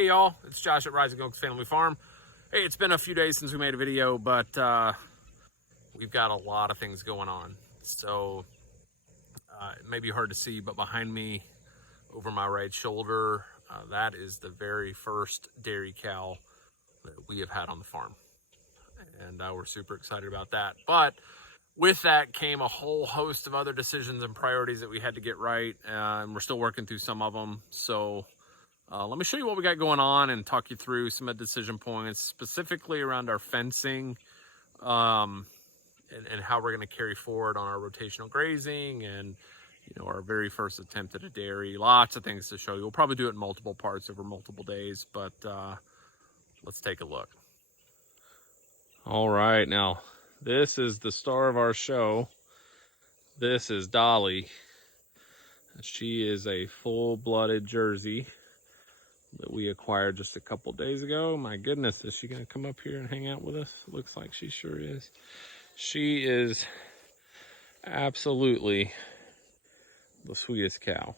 Hey y'all, it's Josh at Rising Oaks Family Farm. Hey, it's been a few days since we made a video, but we've got a lot of things going on. So it may be hard to see, but behind me over my right shoulder, that is the very first dairy cow that we have had on the farm. And we're super excited about that. But with that came a whole host of other decisions and priorities that we had to get right, and we're still working through some of them. So let me show you what we got going on and talk you through some of the decision points, specifically around our fencing, and how we're going to carry forward on our rotational grazing and, you know, our very first attempt at a dairy. Lots of things to show you. We'll probably do it in multiple parts over multiple days, but let's take a look. All right, now this is the star of our show. This is Dolly. She is a full-blooded Jersey that we acquired just a couple days ago. My goodness, is she gonna come up here and hang out with us? Looks like she sure is. She is absolutely the sweetest cow.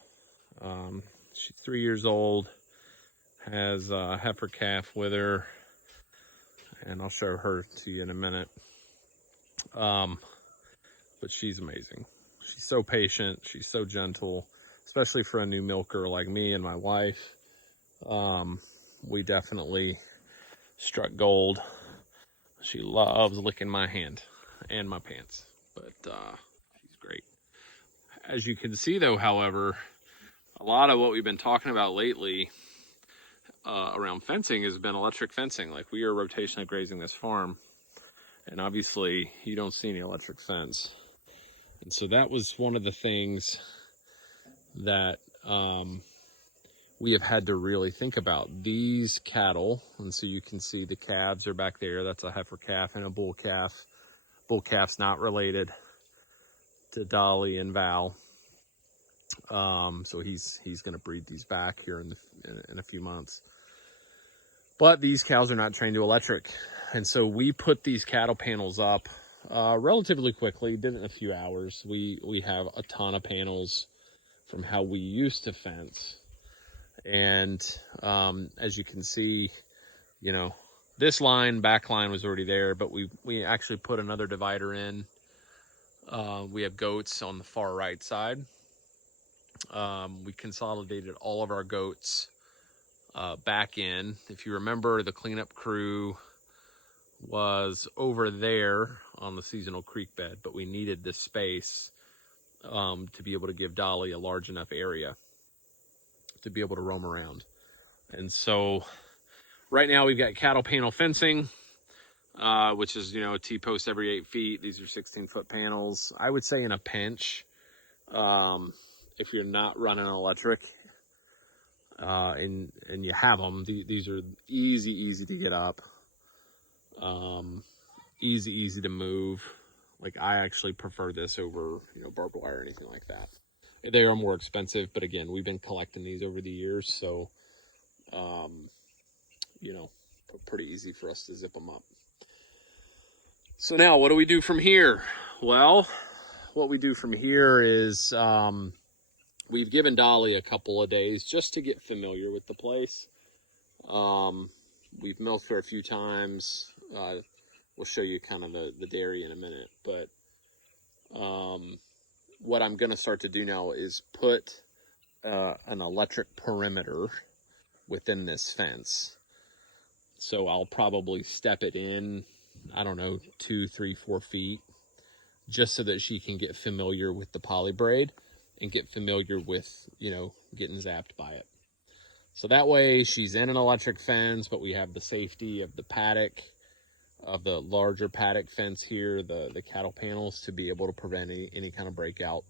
She's 3 years old, has a heifer calf with her, and I'll show her to you in a minute. But she's amazing. She's so patient, she's so gentle, especially for a new milker like me and my wife. We definitely struck gold. She loves licking my hand and my pants, but she's great. As you can see though, however, a lot of what we've been talking about lately around fencing has been electric fencing. Like, we are rotationally grazing this farm, and obviously you don't see any electric fence. And so that was one of the things that we have had to really think about. These cattle, and so you can see the calves are back there. That's a heifer calf and a bull calf. Bull calf's not related to Dolly and Val. So he's going to breed these back here in a few months. But these cows are not trained to electric. And so we put these cattle panels up relatively quickly, did it in a few hours. We have a ton of panels from how we used to fence. And as you can see, you know, this back line was already there, but we actually put another divider in. We have goats on the far right side. We consolidated all of our goats back in. If you remember, the cleanup crew was over there on the seasonal creek bed, but we needed this space to be able to give Dolly a large enough area to be able to roam around. And so right now we've got cattle panel fencing, which is, you know, a T-post every 8 feet. These are 16-foot panels. I would say in a pinch, if you're not running electric, and you have them, these are easy to get up, easy to move. Like, I actually prefer this over, you know, barbed wire or anything like that. They are more expensive, but again, we've been collecting these over the years, so you know, pretty easy for us to zip them up. So now, what do we do from here? Well, what we do from here is we've given Dolly a couple of days just to get familiar with the place. We've milked her a few times. We'll show you kind of the dairy in a minute, but what I'm going to start to do now is put an electric perimeter within this fence. So I'll probably step it in, I don't know, 2, 3, 4 feet, just so that she can get familiar with the poly braid and get familiar with, you know, getting zapped by it. So that way she's in an electric fence, but we have the safety of the paddock, of the larger paddock fence here, the cattle panels, to be able to prevent any kind of breakout.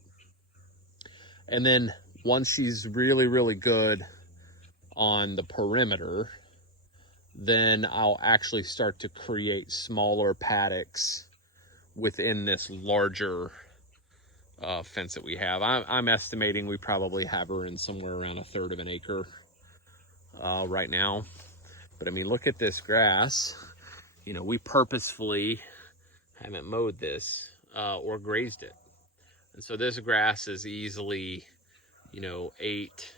And then once she's really good on the perimeter, then I'll actually start to create smaller paddocks within this larger fence that we have. I'm estimating we probably have her in somewhere around 1/3 of an acre right now. But I mean, look at this grass. You know, we purposefully haven't mowed this or grazed it. And so this grass is easily, you know, 8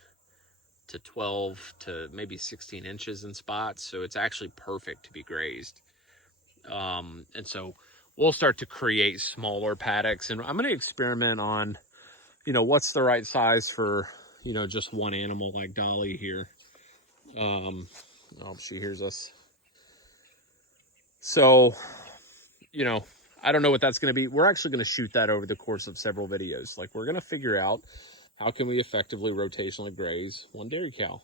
to 12 to maybe 16 inches in spots. So it's actually perfect to be grazed. And so we'll start to create smaller paddocks, and I'm going to experiment on, what's the right size for, just one animal like Dolly here. Oh, she hears us. So, I don't know what that's going to be. We're actually going to shoot that over the course of several videos. Like, we're going to figure out how can we effectively rotationally graze one dairy cow.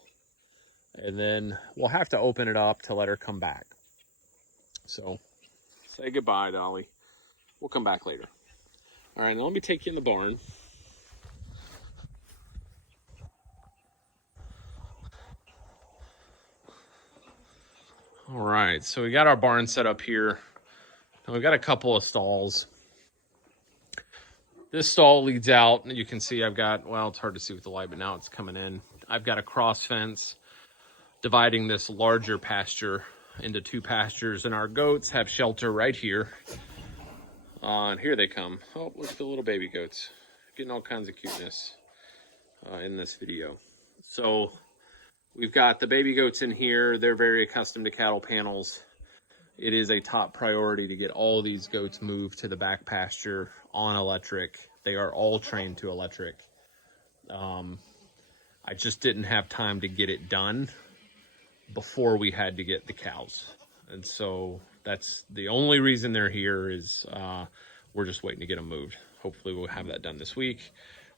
And then we'll have to open it up to let her come back. So say goodbye, Dolly. We'll come back later. All right, now let me take you in the barn. All right, so we got our barn set up here. And we've got a couple of stalls. This stall leads out, and you can see I've got, well, it's hard to see with the light, but now it's coming in. I've got a cross fence dividing this larger pasture into two pastures, and our goats have shelter right here. And here they come. Oh, look at the little baby goats. Getting all kinds of cuteness in this video. So we've got the baby goats in here. They're very accustomed to cattle panels. It is a top priority to get all these goats moved to the back pasture on electric. They are all trained to electric. I just didn't have time to get it done before we had to get the cows. And so that's the only reason they're here is we're just waiting to get them moved. Hopefully we'll have that done this week.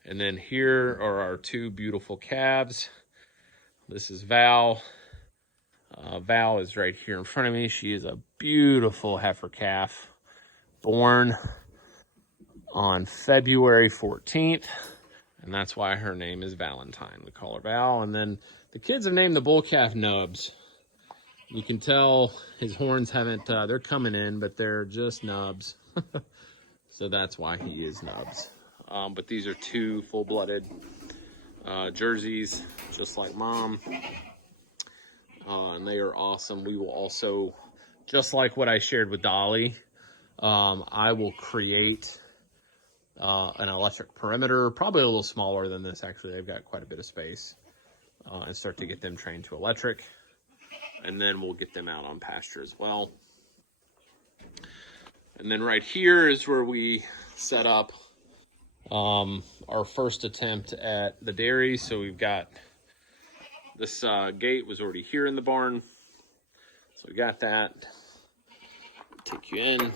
And then here are our two beautiful calves. This is Val. Val is right here in front of me. She is a beautiful heifer calf, born on February 14th. And that's why her name is Valentine. We call her Val. And then the kids have named the bull calf Nubs. You can tell his horns haven't, they're coming in, but they're just nubs. So that's why he is Nubs. But these are two full-blooded jerseys, just like Mom. And they are awesome. We will also, just like what I shared with Dolly, I will create an electric perimeter, probably a little smaller than this. Actually, they've got quite a bit of space, and start to get them trained to electric. And then we'll get them out on pasture as well. And then right here is where we set up our first attempt at the dairy. So we've got this gate was already here in the barn. So we got that. Take you in.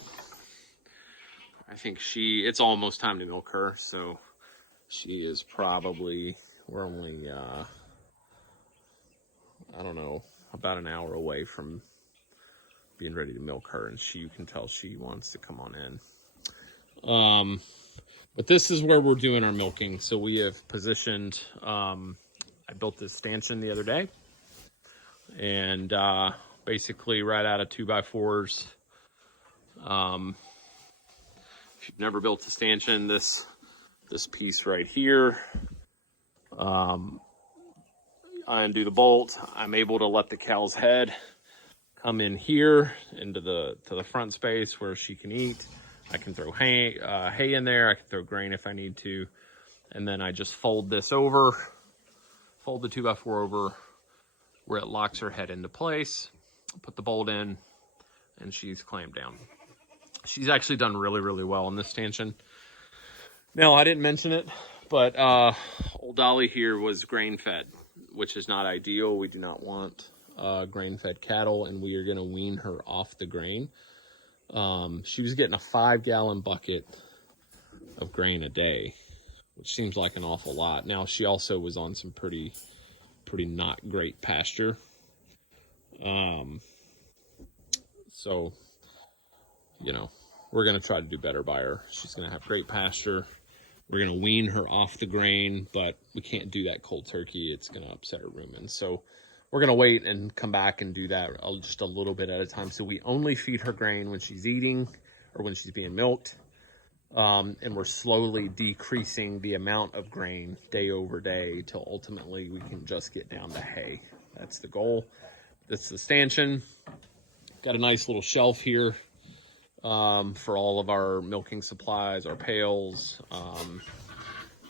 I think it's almost time to milk her. So she is probably, we're only, I don't know, about an hour away from being ready to milk her, and you can tell she wants to come on in. But this is where we're doing our milking. So we have positioned, I built this stanchion the other day, and basically right out of 2x4s. If you've never built a stanchion, this piece right here, I undo the bolt. I'm able to let the cow's head come in here into the front space where she can eat. I can throw hay in there. I can throw grain if I need to. And then I just fold this over, fold the 2x4 over where it locks her head into place, put the bolt in, and she's clamped down. She's actually done really, really well in this stanchion. Now, I didn't mention it, but old Dolly here was grain-fed, which is not ideal. We do not want grain-fed cattle, and we are going to wean her off the grain. She was getting a 5-gallon bucket of grain a day, which seems like an awful lot. Now, she also was on some pretty not great pasture. So, we're going to try to do better by her. She's going to have great pasture. We're going to wean her off the grain, but we can't do that cold turkey. It's going to upset her rumen. So we're going to wait and come back and do that just a little bit at a time. So we only feed her grain when she's eating or when she's being milked. And we're slowly decreasing the amount of grain day over day till ultimately we can just get down to hay. That's the goal. That's the stanchion. Got a nice little shelf here for all of our milking supplies, our pails, a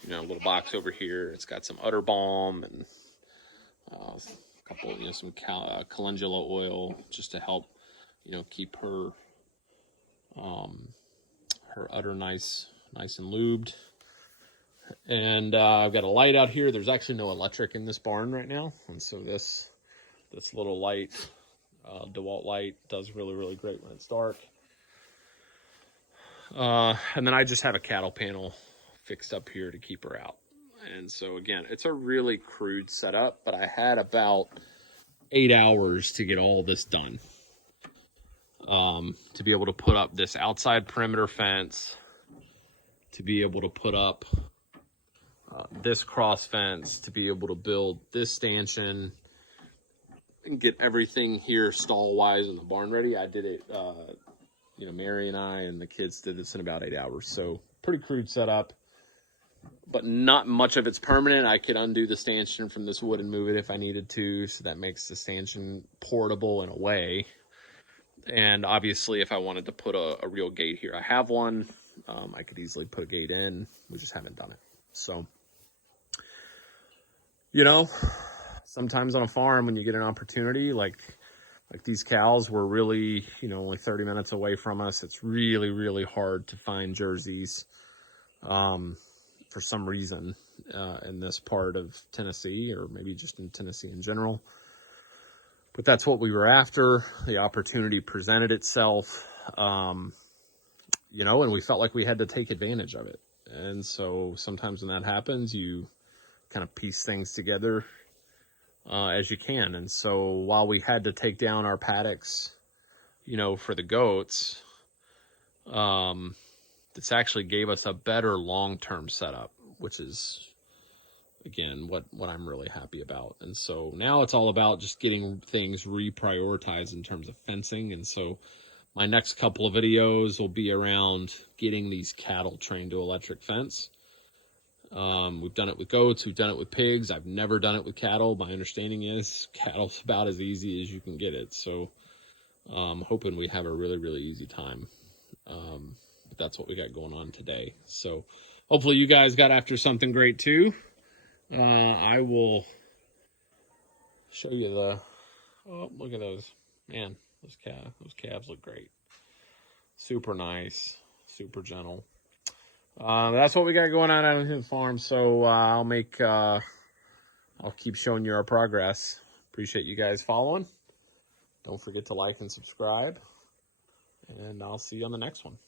little box over here. It's got some udder balm and a couple, some calendula oil just to help, keep her her udder nice and lubed. And I've got a light out here. There's actually no electric in this barn right now, and so this little light, DeWalt light, does really great when it's dark. And then I just have a cattle panel fixed up here to keep her out. And so again, it's a really crude setup, but I had about 8 hours to get all this done. To be able to put up this outside perimeter fence, to be able to put up this cross fence, to be able to build this stanchion, and get everything here stall-wise in the barn ready. I did it, Mary and I and the kids did this in about 8 hours. So pretty crude setup, but not much of it's permanent. I could undo the stanchion from this wood and move it if I needed to. So that makes the stanchion portable in a way. And obviously, if I wanted to put a real gate here, I have one. I could easily put a gate in. We just haven't done it. So, sometimes on a farm, when you get an opportunity, like these cows were really, only 30 minutes away from us. It's really hard to find Jerseys for some reason in this part of Tennessee, or maybe just in Tennessee in general. But that's what we were after. The opportunity presented itself, and we felt like we had to take advantage of it. And so sometimes when that happens, you kind of piece things together as you can. And so while we had to take down our paddocks, for the goats, this actually gave us a better long-term setup, which is, again, what I'm really happy about. And so now it's all about just getting things reprioritized in terms of fencing. And so my next couple of videos will be around getting these cattle trained to electric fence. We've done it with goats, we've done it with pigs. I've never done it with cattle. My understanding is cattle's about as easy as you can get it. So hoping we have a really easy time. But that's what we got going on today. So hopefully you guys got after something great too. I will show you look at those. Man, those calves look great. Super nice, super gentle. That's what we got going on out the farm. So I'll keep showing you our progress. Appreciate you guys following. Don't forget to like and subscribe, and I'll see you on the next one.